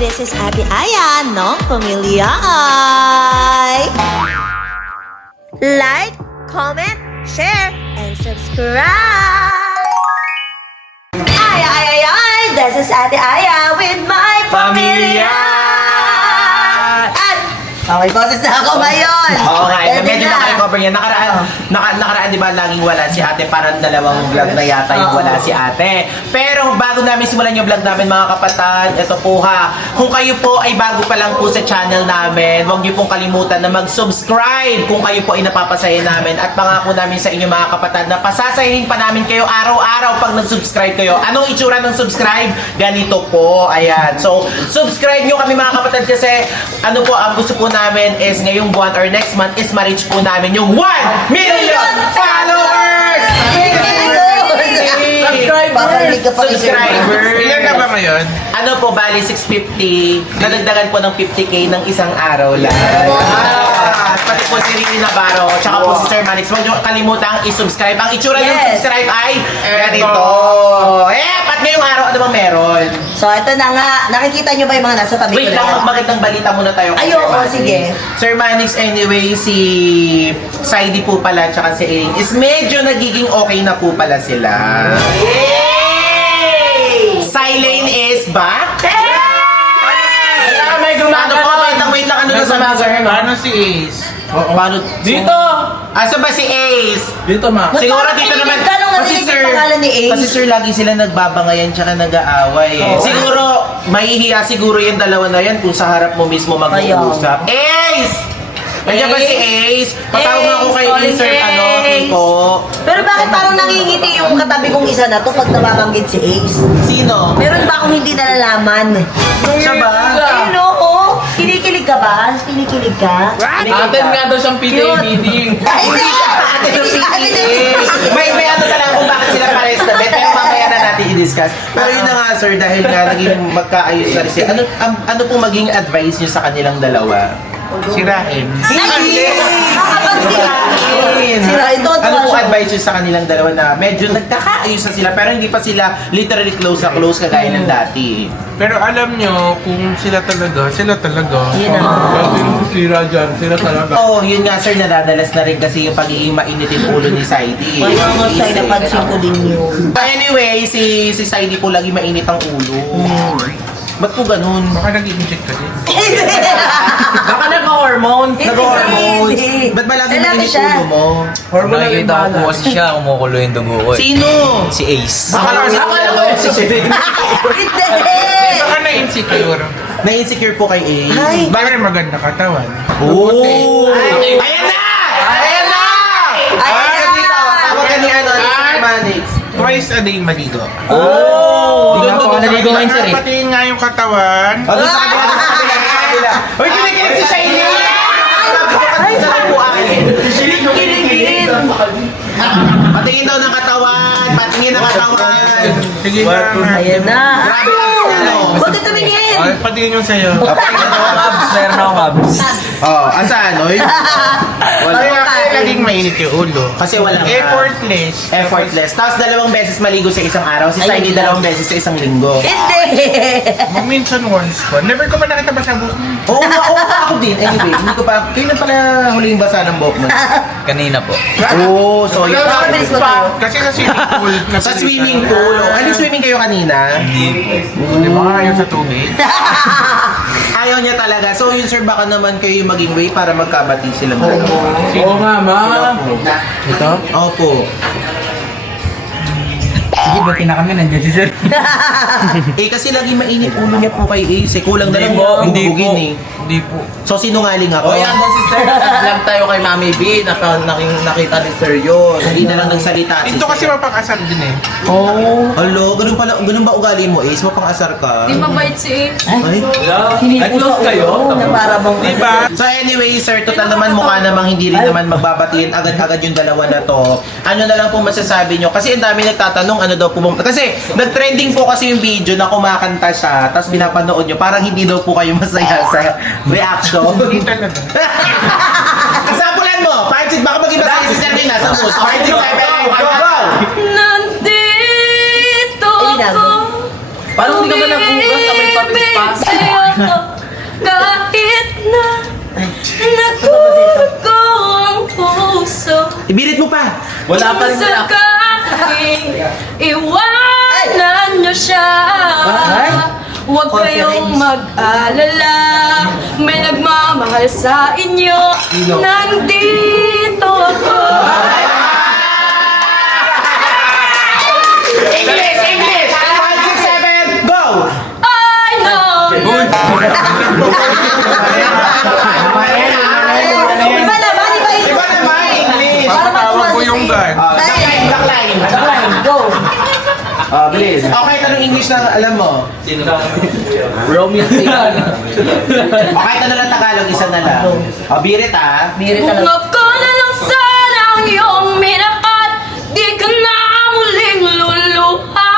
This is Ate Aya ng Pamilya Ay. Like, comment, share, and subscribe. Ay, ay, ay, ay. This is Ate Aya with my Pamilya. Okay, boses na ako ngayon. Okay, medyo naka-recover niya. Nakaraan, di ba, laging wala si ate. Parang dalawang vlog na yata yung wala si ate. Pero bago namin simulan yung vlog namin, mga kapatid, ito po ha. Kung kayo po ay bago pa lang po sa channel namin, huwag niyo pong kalimutan na mag-subscribe kung kayo po ay napapasaya namin. At pangako namin sa inyo, mga kapatid, na pasasayahin pa namin kayo araw-araw pag nag-subscribe kayo. Anong itsura ng subscribe? Ganito po. Ayan. So, subscribe nyo kami, mga kapatid, kasi ano po, ang gusto po namin is ngayong buwan or next month is ma-reach po namin yung 1 million followers! Subscribers! Ilan na ba ngayon? Ano po, bali 650. Nadagdagan po ng 50k ng isang araw lang. Pati po si Rini Navarro, tsaka po si Sir Manix. Huwag nyo kalimutang i-subscribe. Ang itsura ng subscribe ay ganito. At ngayong araw, ano bang meron? So, ito na nga. Nakikita nyo ba yung mga nasa tabi ko Wait lang, magandang balita muna tayo. Ay, oo, sige. Sir Manix, anyway, si Saidi po pala, tsaka si Ain, is medyo nagiging okay na po pala sila. Yay! Silane is back? May gumano po, wait lang, ano na sa mga sir? Ano si Ace? Paano? Dito! Asa ba si Ace? Dito, ma. Siguro dito naman. Kasi sir, Kasi sir, lagi sila nagbabangayan tsaka nag-aaway. Siguro, mahihiya siguro yung dalawa na yan kung sa harap mo mismo mag-uusap. Ace! Nandiyan ba si Ace? Patawag nga ako kay Ace, sir, Kiko. Pero bakit parang nangingiti yung katabi kong isa na to pag nababanggit si Ace? Sino? Meron ba akong hindi nalalaman? Siya ba? Ayun oo. Kinikilig ka ba? Kinikilig ka? Atin nga daw siyang PTA meeting. Ay, hindi! Ate yung may ano na lang kung bakit sila parehas na bet. Pero mamaya na natin i-discuss. Pero yun na nga, sir, dahil nga naging magkaayos na rin sila. Ano pong maging advice nyo sa kanilang dalawa? Sirain. Sirain to. Ano pong advice nyo sa kanilang dalawa na medyo nagkakaayos na sila pero hindi pa sila literally close na close kagaya ng dati? Pero alam nyo, kung sila talaga, sila talaga. Yun na. Kasi yung sira dyan, sila talaga. Oo, yun nga sir, nadadalas na rin kasi yung pagiging mainitin ulo ni Saidi. Ay, mga sa'yo, napansin ko din yun. Anyway, si Saidi po lagi mainit ang ulo. Ba't po ganun? Baka nag-inject ka din. Baka nag-hormones. Nag-hormones. Hindi. Ba't ba lagi Lalaki mainit siya. ulo mo? Hormone lang Nakikita ko po kasi siya, kumukulo yung dugo ko eh. Sino? Si Ace. Akala ko si Hindi! Baka na-insecure. Na-insecure po kay A. Ay! Baka rin maganda katawan. Oh! Ayan na! Ayan na! Ayan na! Dito, ako ka ni ano, ni Sir Manix. Twice a day maligo. Oh! Hindi nga po ako naligo ngayon sir eh. Patiin nga yung katawan. Ano sa kabila? Ano sa kabila? Hoy, kinikilig si Shailene! Ay! Sa po akin. Kiligin! Patingin daw ng katawan. Patingin ng katawan. Sige na. Ayan na! Grabe ang ano. Huwag ka tumingin! Ay, patiin yung sa'yo. Kabs, meron ako kabs. Oh, asan? Oy? Kaya laging mainit yung ulo. Kasi walang Effortless. effortless. Tapos dalawang beses maligo sa isang araw. Si Saidi dalawang beses sa isang linggo. Hindi! Minsan once pa. Never ko pa nakita ba sa buhok mo? Oo nga, ako din. Anyway, hindi ko pa. Kailan pala huling basa ng buhok mo? Kanina po. Oo, so yun. Mabilis mo tayo. Kasi sa swimming pool. Sa swimming pool. Ano swimming kayo kanina? Di ba ayaw sa tubig? Ayaw niya talaga. So yun sir, baka naman kayo yung maging way para magkabati silang dalawa. Oo nga, ma. Ito? Opo. Sige, bati na kami, nandiyan si sir. Kasi lagi mainit ulo niya po kay Ace. Kulang na lang Hindi po. bubugin eh. Hindi po. So sinungaling ako. O yan din si Sir, nag-vlog tayo kay Mami B, nakita ni Sir yun. Hindi na lang nagsalita si Ito kasi sir. mapakasar din eh. Oh. Hello, ganun ba ugali mo, Ace? Mapang-asar ka? Di mabait si Ace. Ay. Nag-close kayo? Na para bang... Diba? So anyway, sir, total naman mukha namang hindi rin naman magbabatiin agad-agad yung dalawa na to. Ano na lang po masasabi nyo? Kasi ang dami nagtatanong ano daw po. Kasi nag-trending po kasi yung video na kumakanta siya, tapos pinapanood nyo, parang hindi daw po kayo masaya sa reaction. Hindi talaga. Kasampulan mo! Partit, baka maging masaya si Sir Rina sa mood. Partit, go! Nandito Ay, ako. Parang hindi ka ba nagbugas na may sa'yo kahit na nagkuko ang puso. Ibirit mo pa. Wala pa rin Sa aking iwanan niyo siya. Huwag kayong mag-alala, may nagmamahal sa inyo. Nandito ako. English! 5, 6, 7, go! I know. Iba naman, iba yun. Iba naman, English. Papatawag ko yung gun. Backline. Go. Bilis. Okay, tanong English na alam mo. Romeo Singh. Okay, tanong lang Tagalog, isa na lang. Birit Kung ako na lang sana ang iyong minahal, di ka na muling luluha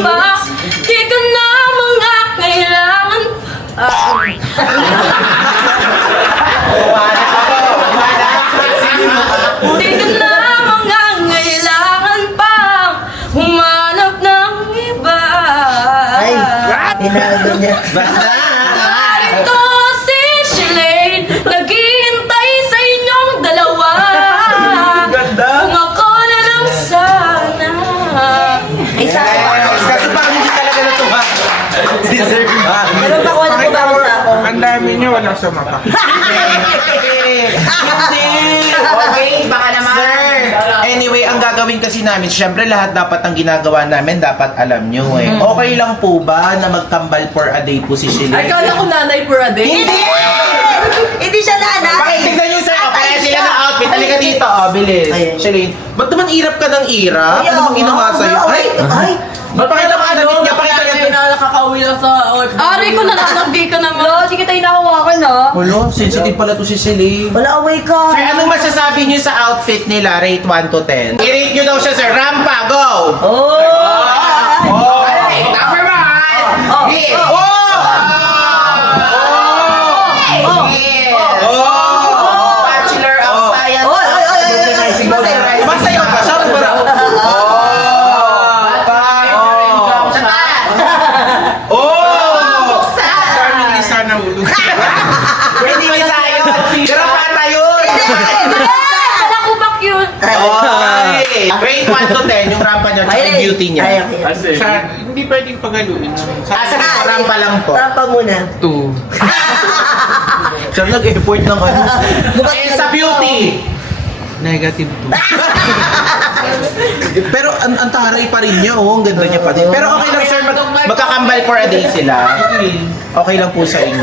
pa. Di ka na mga kailangan pa. Di ka na mga kailangan pa humanap ng iba. Ay, hinaldo niya. Narito si Shalane, naghihintay sa inyong dalawa. Kung ako na lang sana. Ay, Kaso parang hindi talaga natuwa. Deserve ba? pero baka wala po ba sa ako? Ang dami niyo, walang sumapak. Hindi! Okay, baka naman. Sir, anyway, ang gagawin kasi namin, syempre lahat dapat ang ginagawa namin, dapat alam nyo eh. Okay lang po ba na magkambal for a day po si Ay, Shilene? kala ko nanay for a day. Hindi! Hindi siya nanay. Pakitignan nyo sir, kaya sila ng outfit. Halika dito, bilis. Ayan. Shilene, ba't naman irap ka ng irap? Ay, Ano bang ginawa sa'yo? Ay! Ay, Pakita mo ang damit niya, pakita niya. Kaya na nakakauwi lang sa OFW. Ari ko na lang, nagdi ka naman. Sige tayo nakawakan na. Wala, sensitive pala to si Shilene. wala away ka. Sir, anong masasabi niyo sa outfit nila? Rate 1 to 10. I-rate niyo daw siya, sir. Rampa, go! Oh! Number 1! Yes! Oh! Bachelor of Science. Oy, oy, oy, oy, oy. Basta yun. Sorry, bro. Daming lisa ng ulo. Pwede ni sa'yo. Pero pata yun. Alam ko ba yun? Okay. Rate 1 to 10, yung rampa niya, tsaka yung beauty niya. Sa, hindi pwedeng pagaluin. Sa Asa na, rampa lang po. Rampa muna. 2. Sir, nag-effort ng ano. Eh, sa beauty. Negative 2. Pero ang taray pa rin niya, oh. Ang ganda niya pa din. Pero okay lang, sir. Magkakambal for a day sila. Okay lang po sa inyo.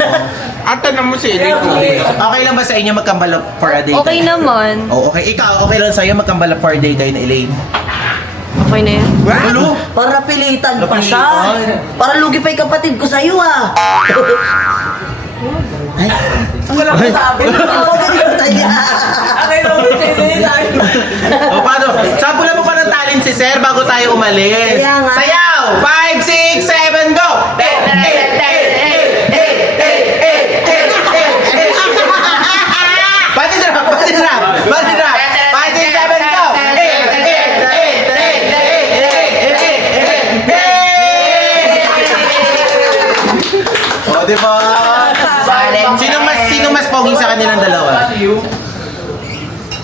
At tanong mo si Eli kung Okay lang ba sa inyo magkambal for a day? Okay naman. Oh, okay. Ikaw, okay lang sa'yo magkambal for a day kayo na Elaine? Okay na yan. Ano? Para pilitan pa siya. Para lugi pa yung kapatid ko sa'yo ah. Ay. Wala ko sabi. Pagalimutan niya. O, paano? Sample mo pa ng talent si Sir bago tayo umalis. Kaya nga. Sayaw! 5, 6, 7, go! Pati drop! Pati drop! Pati drop! 5, 6, 7, go! O, di ba? Sino mas pogi sa kanilang dalawa?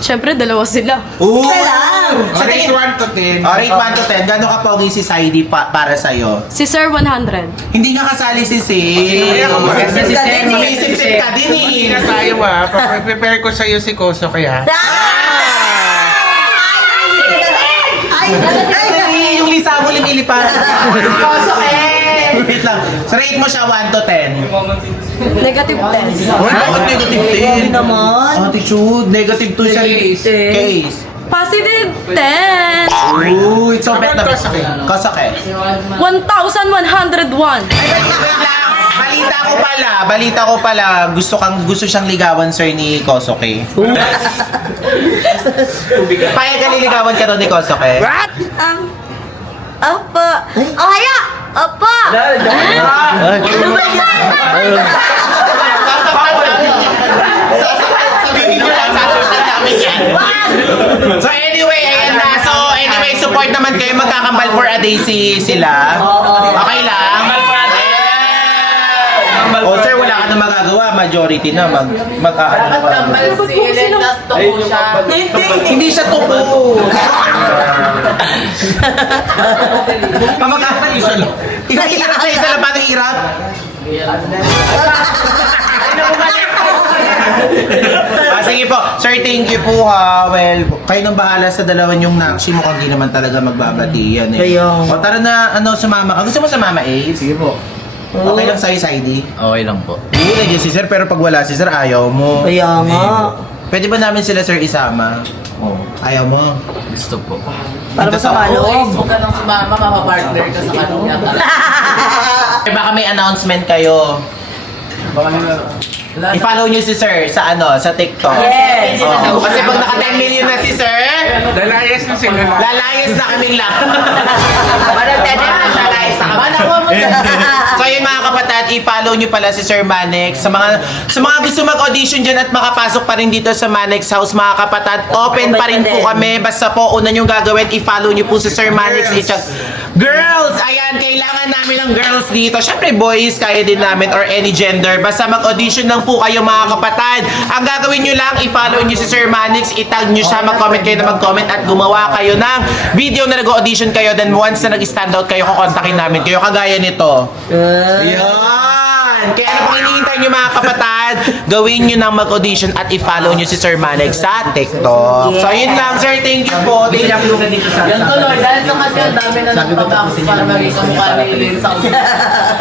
Siyempre, dalawa sila. Oo! Isa lang. Sa rate tingin, 1 to 10. rate 1 to 10, gano'n ka pogi si Saidi para sa'yo? Si Sir 100. Hindi nga kasali si Sid. Kaya ako ba? Sumisip-sip ka din eh. Hindi na tayo prepare ko sa'yo si Koso kaya. Ay, yung lisa mo lumilipan. Koso eh. Wait lang. So rate mo siya 1 to 10. Negative 10. Wala, bakit negative 10? naman. Attitude, negative 2 siya. Case. Positive 10. Ooh, it's so bad na. Kasake. Kasake. 1,101. Wait lang. Balita ko pala, gusto siyang ligawan sir ni Kosoke. Payag ka liligawan ka doon ni Kosoke? Apa. Oh, haya! Apa! So anyway, ayan na. So anyway, support naman kayo. Magkakambal for a day sila. Okay lang? majority na mag-aano Dapat kambal si Ellen, tas tuko siya. Hindi siya tuko. Kamag-anak isa lang. Hirap sa isa lang, paano hirap? Sige po. Sir, thank you po ha. Well, kayo nang bahala sa dalawa yung nakshi. Mukhang di naman talaga magbabati yan eh. Kaya. O tara na, sumama. Gusto mo sumama eh? Sige po. Okay lang sa'yo, Saidi? Okay lang po. Nandiyan si Sir, pero pag wala si Sir, ayaw mo. Kaya nga. Pwede ba namin sila, Sir, isama? Oo. Ayaw mo? Gusto po. Para masama Boys, loob. huwag ka nang sumama, mapapartner ka sa kanila. Baka may announcement kayo. I-follow nyo si Sir sa sa TikTok. Yes. Oo. Kasi pag naka 10 million na si Sir, Lalayas na sila. lalayas na kaming lahat. Parang 10 million, lalayas na kami. So yun mga kapatid, i-follow nyo pala si Sir Manex. Sa mga gusto mag-audition dyan at makapasok pa rin dito sa Manex House, mga kapatid, open pa rin po kami. Basta po, una nyo gagawin, i-follow nyo po si Sir Manex. Girls! Ayan, kailangan namin ng girls dito. Syempre boys, kaya din namin or any gender. Basta mag-audition lang po kayo mga kapatid. Ang gagawin nyo lang, i-follow nyo si Sir Manix, itag nyo siya, mag-comment kayo na mag-comment at gumawa kayo ng video na nag-audition kayo. Then once na nag-stand out kayo, kukontakin namin kayo. Kagaya nito. Yan! Kaya ano pang hinihintay nyo mga kapatid? Gawin nyo ng mag-audition at i-follow nyo si Sir Manix sa TikTok. So yun lang, Sir. Thank you po. Thank you. Yan tuloy, dahil sa kasi ang dami na nagpabangs para maging kamukha ni Ellen sa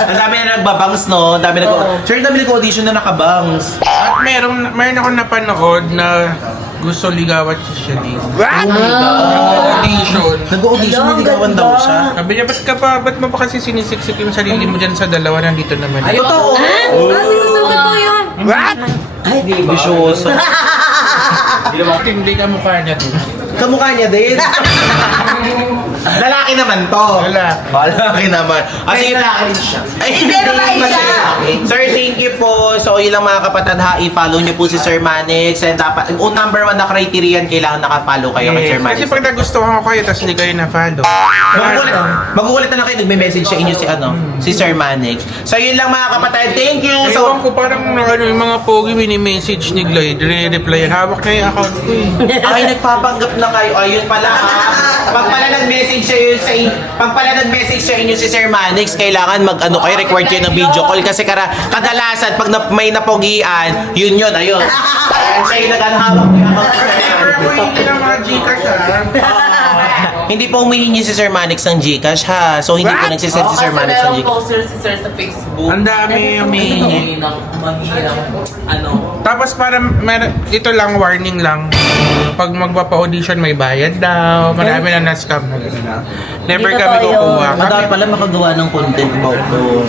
Ang dami na nagbabangs, no? Ang dami Sir, ang dami nag-audition na nakabangs. At meron ako napanood na gusto ligawan si Shanice. Audition. Nag-audition, niligawan daw siya. Sabi niya, ba't mo pa kasi sinisiksik yung sarili mo dyan sa dalawa, nandito naman. Ay, totoo. Sinusugot ko yun. Ay, bisyoso. Hindi ka mukha niya din. Kamukha niya din. Lalaki naman to. Lalaki naman. Kasi lalaki din siya. Ay, hindi babae pa siya. lalaki. Sir, thank you po. So, yun lang mga kapatid ha. I-follow niyo po si Sir Manix. And dapat, number 1 na criterion, kailangan naka-follow kayo kay Sir Manix. Kasi pag nagustuhan ko kayo, tapos hindi kayo na-follow. Magugulat na lang kayo, nagme-message sa inyo si Sir Manix. So, yun lang mga kapatid. Thank you. Ewan So, ko parang yung mga pogi mini-message ni Glide, re-replyan. Hawak na yung account ko eh. ay, nagpapanggap na kayo. Ayun pala ha. Pag pala nag-message sa inyo si Sir Manix, kailangan kayo, record kayo ng video call kasi kadalasan pag may napogian, yun, ayun. Ayan siya yung nag-hawak ng account. Hindi na mga Gcash Hindi po humihingi si Sir Manix ng Gcash ha. So hindi po nagsisend si Sir Manix ng Kasi Gcash. poster si Sir sa Facebook. Ang dami humihingi. Tapos para ito lang, warning lang. Pag magpapa-audition may bayad daw. Marami na na-scam na gano'n. Never Hindi kami totoo kukuha. Madami pala makagawa ng content about to.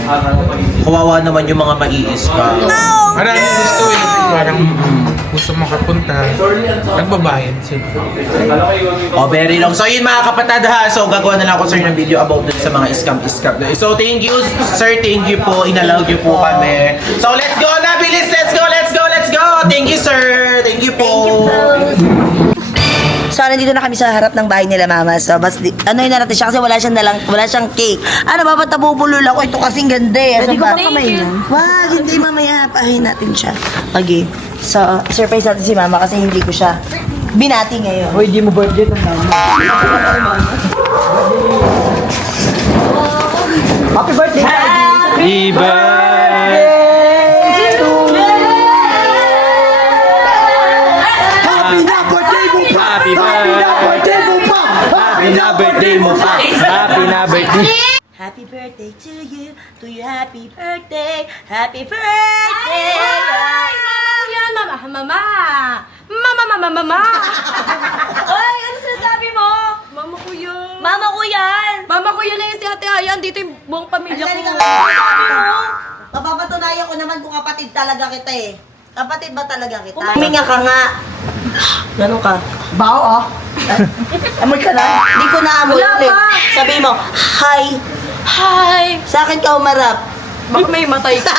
Kawawa naman yung mga maiiska. Maraming gusto eh. Parang gusto makapunta. Nagbabayad sila. Oh, very long. So yun mga kapatid ha. So gagawa na lang ako sir ng video about dun sa mga scam. So thank you sir, thank you po. Inallow you po kami. So let's go na bilis. Let's go. Thank you sir. Thank you po. So, nandito na kami sa harap ng bahay nila, mama. So, ano yun natin siya kasi wala siyang cake. Ano ba, ba't nabubulol ako? Ito kasing ganda eh. Ano ba? Thank you. Wag, hindi mamaya. Pahin natin siya. Okay. So, surprise natin si mama kasi hindi ko siya binati ngayon. Uy, di mo birthday ng mama. Happy birthday, Happy birthday! Happy birthday mo pa! Happy na birthday! Happy birthday to you happy birthday, happy birthday. Ay, mama ko yan, mama. Ay, ano sinasabi mo? Mama ko yan. Mama ko yan. Mama ko yan na yung si Ate Ayan. Dito yung buong pamilya Ang ko. ka nga. Mapapatunayan ko naman kung kapatid talaga kita eh. Kapatid ba talaga kita? Huminga ka nga. Gano'n ka? Bao ah. Amoy ka na? Hindi ko na amoy. Wala pa. Sabi mo, hi. Hi! Sa akin ka umarap. Baka may matay ka.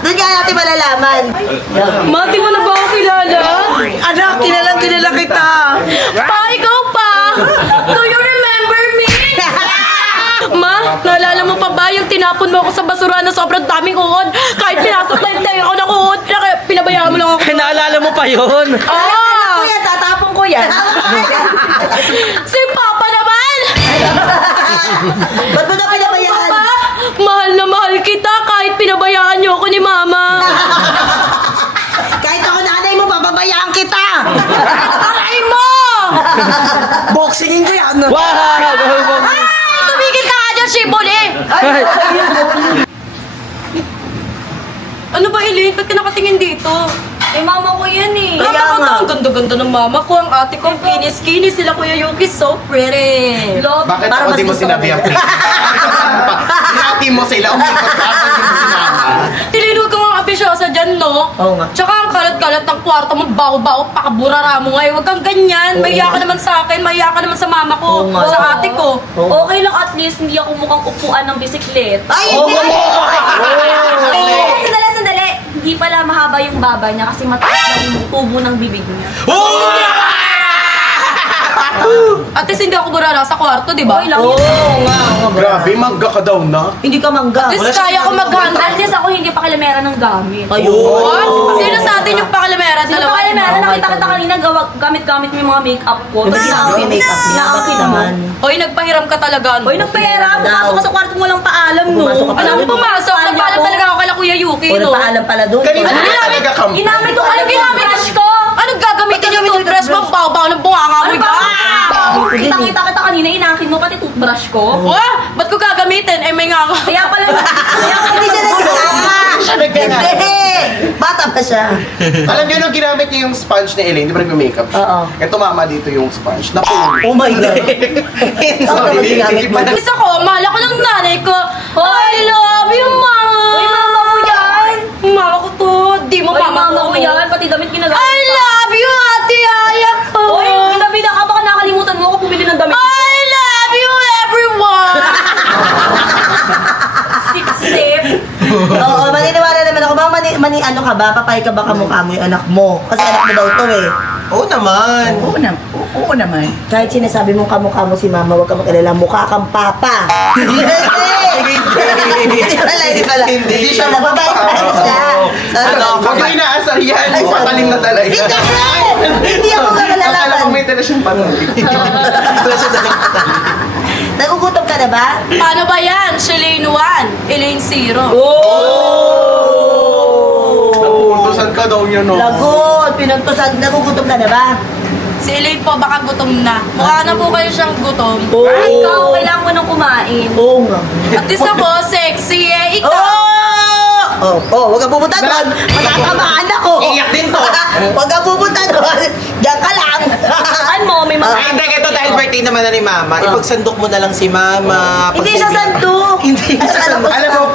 Doon ka natin malalaman. Ma, di mo na ba ako kilala? Anak, kilala kita. Pa, ikaw pa! Do you remember me? Ma, naalala mo pa ba yung tinapon mo ako sa basura na sobrang daming uod? Kahit pinasok na yung tayo ko pinabayaan mo lang ako. Ay, naalala mo pa yun? Ah! Kuya, tatapong ko yan. Si Papa naman! Ba't mo na pinabayaan? Papa, mahal na mahal kita kahit pinabayaan niyo ako ni Mama. Kahit ako nanay mo, pababayaan kita. Aray mo! Boxingin ko yan. Wow! Ay, tumigil ka nga dyan, Shibuli! Ano ba, Elaine? Ba't ka nakatingin dito? Eh, mama ko yan eh. Kaya Kaya nga. Ang ganda-ganda ng mama ko. Ang ate ko, kinis-kinis. Sila Kuya Yuki, so pretty. Love. Bakit Para ako mas di mo gusto sinabi ko. ang please? Hinati mo sila, umikot ka, hindi mo sinama. Tilinog ka nga ambisyosa dyan, no? Oo nga. Tsaka ang kalat-kalat ng kwarto mo, baho-baho, pakaburara mo ngayon. Huwag kang ganyan. Mahiya ka naman sa akin, mahiya ka naman sa mama ko, Oo nga. sa ate ko. Okay lang at least hindi ako mukhang upuan ng bisiklet. Ay, hindi. Sandali. Hindi pala mahaba yung baba niya kasi mataas lang yung tubo ng bibig niya. At least hindi ako burara sa kwarto, di ba? Okay lang Oo yun. nga. Grabe, mangga ka daw na. Hindi ka mangga. At least kaya ko mag-handle. At least ako hindi pa kalamera ng gamit. Ayun. What? Sino sa atin yung pakalamera? Sino Dalawa? pa kalamera? Nakita kita kanina gamit-gamit mo yung mga makeup ko. Diba ginagawa yung makeup niya? Bakit naman? Oy, nagpahiram ka talaga. no? Hoy, nagpera. Pumasok ka sa kwarto mo lang paalam, no? Pumasok ka pa. Alam mo, pumasok. Nagpaalam talaga ako kala Kuya Yuki, O, no? nagpaalam pala doon. Kanina Ano ka ginamit? talaga kam. Ginamit ko Anong ginamit? ko? Anong gagamitin yung toothbrush mo? Baw-baw ng bunganga mo. Kita kita kanina, inakin mo pati toothbrush ko. Wah! Ba't ko gagamitin? Eh, may nga nga. Kaya pala, Hindi siya nagkakama. Siya nagkakama. Hindi. Bata pa siya. Alam niyo, nung ginamit niya yung sponge ni Elaine, di ba nag-makeup siya? Oo. Ito mama dito yung sponge. Napuno. Oh my God. Sorry, hindi pa na- Isa ko, mahal ako ng nanay ko. I love you, mama! Uy, mama ko yan! Mama ko to. Di mo Uy, mama mama ko no? yan. Pati damit ginagamit I love you, ate Aya ko. Uy, bida-bida ka. Baka nakalimutan mo ako bumili ng damit. I love you, everyone. Sip-sip. Oo, maniniwala naman ako. Mama, ano ka ba? Papay ka ba kamukha mo yung anak mo? Kasi anak mo daw to eh. Oo naman. Oo naman. Kahit sinasabi mong kamukha mo si mama, huwag ka mag-alala. Mukha kang papa. Hindi pala. Hindi siya Nababait pa rin siya. Ano, huwag mo inaasar yan. Patalim na talaga. Hindi ako Akala ko makalalaban. may dala siyang patalim. Nagugutom ka na ba? Paano ba yan? Shalane 1, Elaine 0. Napuntusan ka daw yun, no? Lagot, pinuntusan. Nagugutom ka na ba? Si Elaine po baka gutom na. Mukha na po kayo siyang gutom. Ikaw, kailangan mo nang kumain. Oo nga. At least ako, sexy eh. Ikaw. Huwag kang pupunta doon. Matatamaan ako. Iyak din to. Huwag kang pupunta doon. Diyan ka lang. Saan mo? May mga... Ay, hindi, ito dahil birthday naman na ni Mama. Ipagsandok mo na lang si Mama. Hindi siya santo. Hindi siya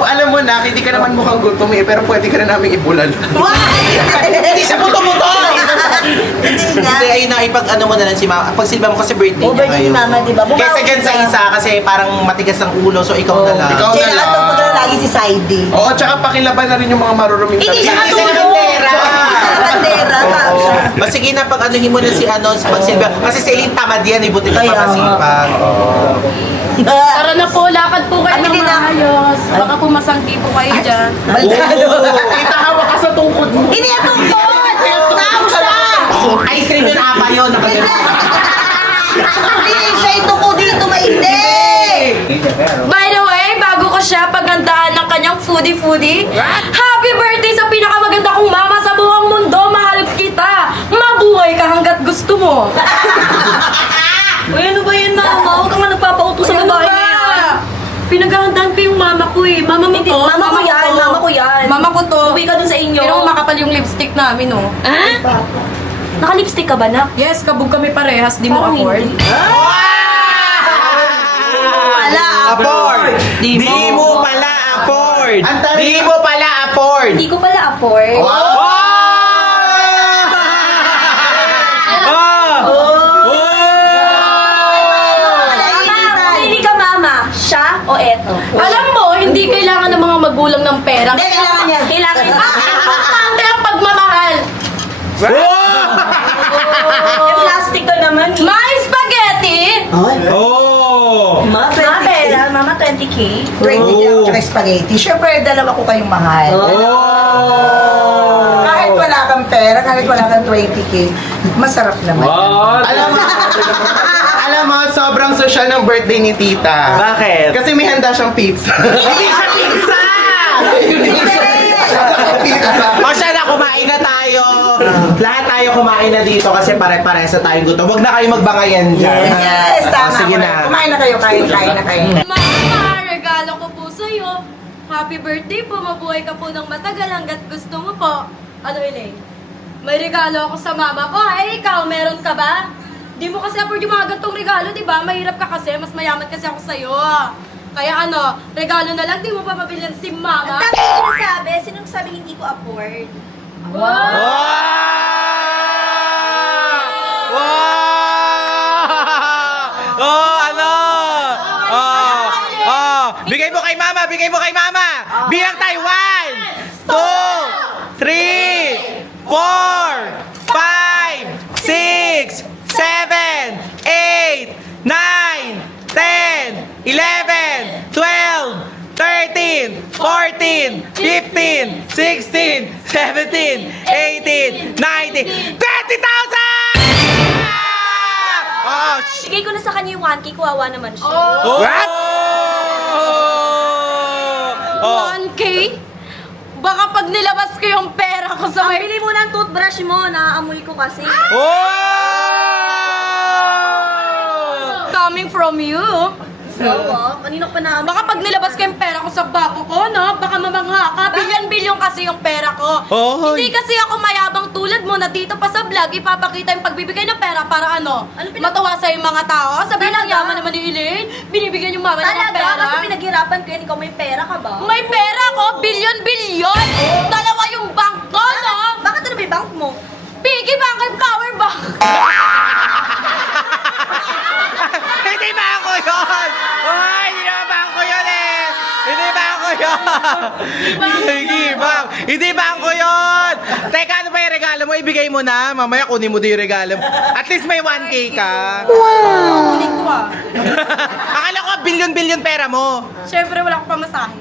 alam mo na, hindi ka naman mukhang gutom eh, pero pwede ka na namin ibulan. Hindi siya buto-buto! Hindi nga. Hindi, ayun na, ipag-ano mo na lang si Mama. Pagsilba mo kasi birthday Oh, niya birthday ni ngayon. Mama, di ba? Bumawi Kesa dyan sa ka. isa, kasi parang matigas ang ulo, so ikaw na lang. Ikaw na Siya lang. na ito paglalagi si Saidi. Oo, tsaka pakilaban na rin yung mga maruruming Hindi siya Hindi siya katulog. bandera. Bandera. O sige na, pag-anuhin mo na si ano, pagsilba. Kasi si Eileen tamad yan, ibuti ka Kaya pa masipag. Tara na po, lakad po kayo Ano ng din na? maayos. Baka po masangki po kayo dyan. Kita hawak ka sa tungkod mo. Hindi yan tungkol! Tao siya! Ice cream yun, apa yun. Hindi siya ito ko dito maindi! By the way, bago ko siya pagandaan ng kanyang foodie-foodie, happy birthday sa pinakamaganda kong mama sa buong mundo! Mahal kita! Mabuhay ka hanggat gusto mo! Uy, ano ba yun, mama? Huwag kang nagpapautos sa Ano babae ba? na yan. Pinaghahandaan ko yung mama ko eh. Mama mo Hindi, to? mama ko yan, to. mama ko yan. Mama ko to. Uwi ka dun sa inyo. Pero makapal yung lipstick namin, oh. Naka-lipstick ka ba, nak? Yes, kabog kami parehas. Di mo Parang afford. hindi. Wala, Afford! Di mo pala afford! Di mo pala afford! Hindi ko pala afford. Mama, pili ka, mama. Siya o eto? Alam mo, hindi kailangan ng mga magulang ng pera. Hindi, kailangan niya. Kailangan yun. Importante ang pagmamahal. Eh, plastic ka naman. My spaghetti! Oh! Ma, pera. Mama, 20K. Tsaka spaghetti. Siyempre, dalawa ko kayong mahal. Kahit wala ka kang pera, kahit wala kang 20K, masarap naman. Alam mo, sobrang social ng birthday ni tita. Bakit? Kasi may handa siyang pizza. Hindi siya pizza! O siya na, kumain na tayo. Lahat tayo kumain na dito kasi pare-pares na tayong gutom. Huwag na kayo magbangayan dyan. Yes, tama. Sige na. Kumain na kayo, kain na kayo. Mama, regalo ko po sa'yo. Happy birthday po, mabuhay ka po ng matagal hanggat gusto mo po. Ano, Elaine? May regalo ako sa mama ko. Eh, ikaw, meron ka ba? Di mo kasi afford yung mga gantong regalo, di ba? Mahirap ka kasi, mas mayaman kasi ako sa'yo. Kaya ano, regalo na lang, di mo pa mabilin si mama. Ang dami ko sinasabi. Sinong sabi hindi ko afford? Wow! Oh, ano? Bigay mo kay mama, bigay mo kay mama. Bilang tayo, 1, 2, 3, 4, 5, 6, 7, 8, 9, 10, 11, 12, 13, 14, 15, 16, 17, 18, 19, 20,000! Oh, Bigay ko na sa kanya yung 1K, kuwawa naman siya. what? Oh. 1K? Baka pag nilabas ko yung pera ko sa may... Bili mo ng toothbrush mo, naaamoy ko kasi. Oh! Coming from you. Oo, kanino pa naaamoy? Baka pag nilabas ko yung pera ko sa bako ko, no? Baka mamangha ka. Bilyon-bilyon kasi yung pera ko. Oy. Hindi kasi ako mayabang tulad mo na dito pa sa vlog, ipapakita yung pagbibigay ng pera para ano? Matawa sa yung mga tao. Sabi lang, Talaga? yaman naman ni Elaine. Binibigyan yung mama niya ng Talaga, pera. kasi pinaghirapan ko yan, ikaw may pera ka ba? May pera ko, bilyon-bilyon. Dalawa yung bank ko, no? Bakit ano ba yung bank mo? Piggy bank and power bank. Hindi ba ako yun? Hoy, hindi naman ba ako yun eh? Hindi ba ako yun? Hindi ba ako yun? Teka, ano ba yung regalo mo? Ibigay mo na. Mamaya kunin mo din yung regalo mo. At least may 1K ka. Kunin ko ah. Akala ko bilyon-bilyon pera mo. Siyempre, wala akong pamasahe.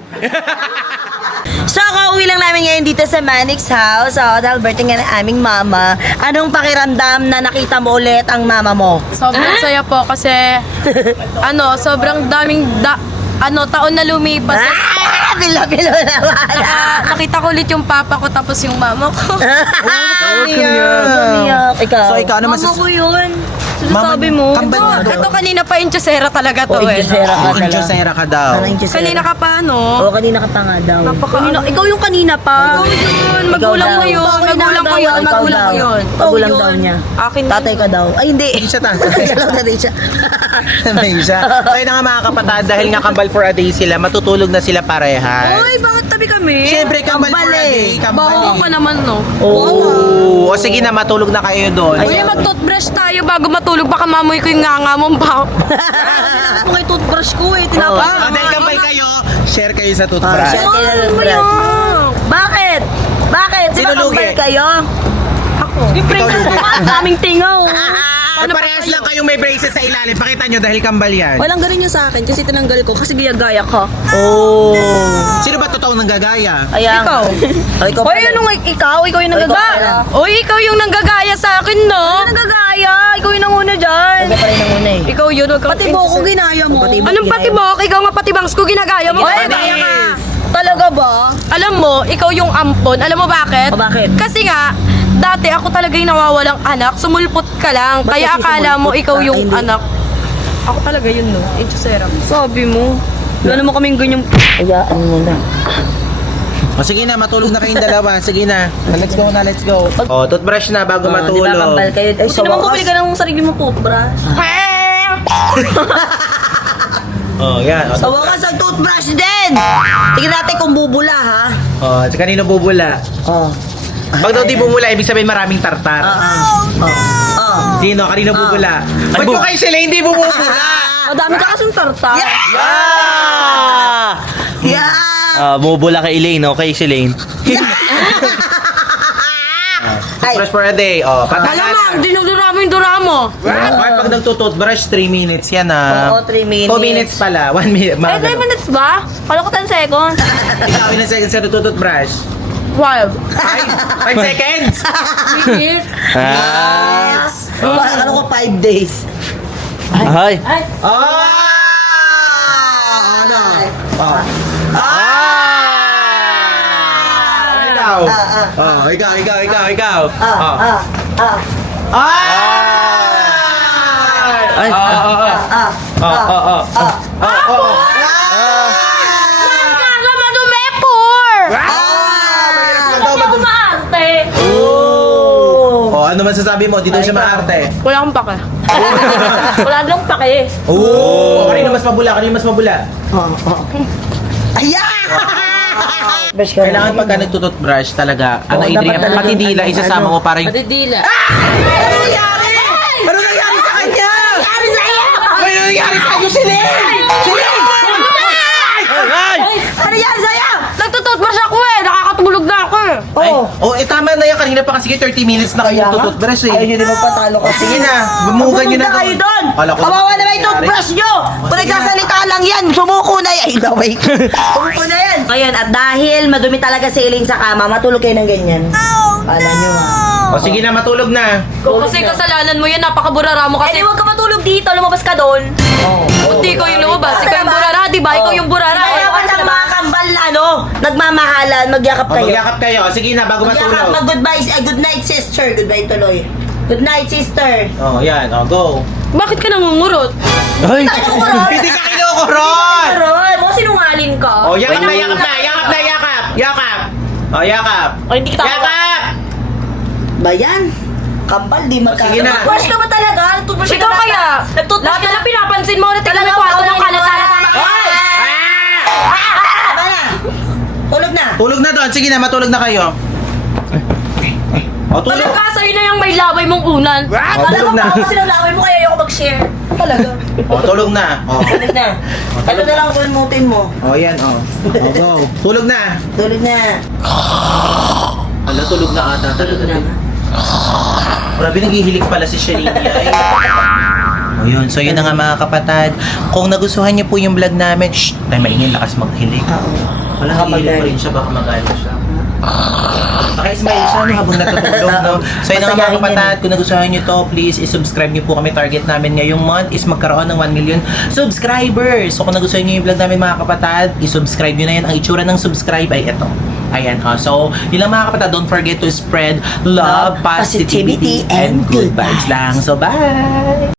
So, kauwi lang namin ngayon dito sa Manix House. So, dahil birthday nga ng aming mama. Anong pakiramdam na nakita mo ulit ang mama mo? Sobrang saya po kasi sobrang daming taon na lumipas. Bilo-bilo naman. Nakita ko ulit yung papa ko tapos yung mama ko. Umiyak. Ikaw. So, ikaw ano Mama ko yun. Sinasabi mo. Ito kanina pa inchosera talaga to eh. Inchosera ka talaga. Inchosera ka daw. Parang inchosera. Kanina ka pa Oo, kanina ka pa nga daw. Ikaw yung kanina pa. Ikaw yun, magulang ko yun, magulang ko yun, magulang ko yun. Magulang daw niya. Akin Tatay ka daw. Ay, hindi. Hindi siya tatay. Siya lang tatay siya. May siya. So, yun na nga mga kapatid, dahil nga kambal for a day sila, matutulog na sila parehas. Uy, bakit tabi kami? Siyempre, kambal for a day. Baho pa naman, no? Oo. O sige na, matulog na kayo doon. Uy, mag-toothbrush tayo bago matulog. Baka mamoy ko yung nganga mong baho. Ako may toothbrush ko eh. O, dahil kambal kayo, share kayo sa toothbrush. Siya kaya Bakit? Bakit? Di ba Sino lugi? kambal kayo? Yung princess ko nga, daming tingaw. At parehas lang kayong may braces sa ilalim. Pakita nyo dahil kambal yan. Walang ganun yun sa akin kasi tinanggal ko kasi giyagaya ka. Oh. Sino ba totoo nang gagaya? Ayan. Ikaw. O, ikaw Hoy, ano nga ikaw? Ikaw yung nanggagaya. Uy, ikaw yung nanggagaya sa akin, no? Nanggagaya? Ikaw yung nanguna dyan. Ikaw pa rin ang una eh. Ikaw yun, wag kang Pati mo ko ginaya mo. Pati- Anong pati mo? Ikaw nga pati bangs ko ginagaya mo. Oy, Ginagaya ka. Talaga ba? Alam mo, ikaw yung ampon. Alam mo bakit? O, bakit? Kasi nga, dati ako talaga yung nawawalang anak. Sumulpot ka lang. Ba't Kaya kasi akala mo sumulpot ikaw ka? yung Ay, hindi. anak. Ako talaga yun, no? Inchosera. Sabi mo. Wala mo kaming ganyan. Hayaan mo na. O sige na, matulog na kayong dalawa. Sige na. Let's go na, let's go. O, toothbrush na bago Di matulog. ba kambal kayo? Ay, Buti sa naman bumili wakas. ka ng sarili mo toothbrush. Oh, yan. Sa wakas ang toothbrush din! Tingnan natin kung bubula ha. Oh, sa kanino bubula? Oh. Pag daw di bumula, ibig sabihin maraming tartar. Sino? Kanino bubula? Ba't ko kayo sila hindi bumubula? Madami ka kasing tartar. Yeah! Bubula kay Elaine, okay si Elaine. Toothbrush for a day. Oh, Alam mo, patala. dinudura mo yung dura mo. Pag nagtutoothbrush, 3 minutes yan ah. Oo, 3 minutes. 2 minutes pala. 1 minute. Ay, 3 minutes ba? Kala ko 10 seconds. Ikaw, ilang seconds sa nagtutoothbrush? 5 seconds! Ah. Ano ko 5 days. Ay. Ah! Ano? Ikaw. Ikaw. Ay. Carla, madumi por! Ako maarte. Oh, ano masasabi mo? Dito siya maarte. Wala akong pake. Wala akong pake. Oh, kanino mas mabula? Ayan! Kailangan pagka nagtututbrush talaga, ano Adrian, pati dila, isasama mo para yung... Ano nangyari? Ano nangyari sa kanya? Ano nangyari sa'yo, Celine? Ano nangyari sa'yo? Nagtututbrush ako eh. Nakakatulog na ako eh. Tama na yan. Kanina pa kasi 30 minutes na kayo tututbrush eh. Ay, hindi magpatalo ka. Sige na, bumugan nyo na. kayo doon! Kala ko- Kawawa naman yung toothbrush nyo! Kung nagsasalita lang yan, sumuko na yan. Ay, laway. Sumuko na yan. Ngayon, at dahil madumi talaga sailing sa kama, matulog kayo ng ganyan. Kala nyo O sige na, matulog na. Kung kasi kasalanan mo yan, napakaburara mo kasi. Eh, huwag ka matulog dito. Lumabas ka doon. Hindi ikaw yung lumabas. Ikaw yung burara, di ba? Ikaw yung burara. Kaya ka ng mga kambal na nagmamahalan, magyakap O kayo. magyakap kayo. Sige na, bago Magyakap, matulog. mag-goodbye, good night sister. Goodbye tuloy. Good night sister. Oh, yan. O, go. Bakit ka nangungurot? Ay. Hindi ka kinukurot! Ron, mo sinungaling ka. O, yakap na. Yakap. O, yakap. O, hindi kita Yakap! Bayan, kambal, di magkasama. Sige na. Nagtutbrush ka ba talaga? Nagtutbrush ka talaga? Nagtutbrush ka na pinapansin mo na tingnan mo kwarto ng kalat-kalat ng mga Tama na. Tulog na. Tulog na doon. Sige na, matulog na kayo. O, tulog. Talaga, sa'yo na yung may laway mong unan. O, tulog na. Kasi nalaway mo kaya ayoko mag-share. Talaga. O, tulog na. O, Tulog na. Ito na lang kulmutin mo. yan. O, go. Tulog na. Tulog na. Ala, tulog na ata talaga. Grabe, naghihilig pala si Sherine ay. O yun, so yun na nga mga kapatid. Kung nagustuhan niyo po yung vlog namin, shh, tayo maingin, lakas maghilig. Wala, nahihilig pa rin siya, baka magalit siya. Naka-smile siya no, habang natutulog, no? So yun na nga mga kapatid, kung nagustuhan niyo to, please isubscribe niyo po kami. Target namin ngayong month is magkaroon ng 1 million subscribers. So kung nagustuhan niyo yung vlog namin mga kapatid, isubscribe niyo na yan. Ang itsura ng subscribe ay ito. Ayan, so yun lang mga kapatid, don't forget to spread love, positivity, and good vibes lang. So bye!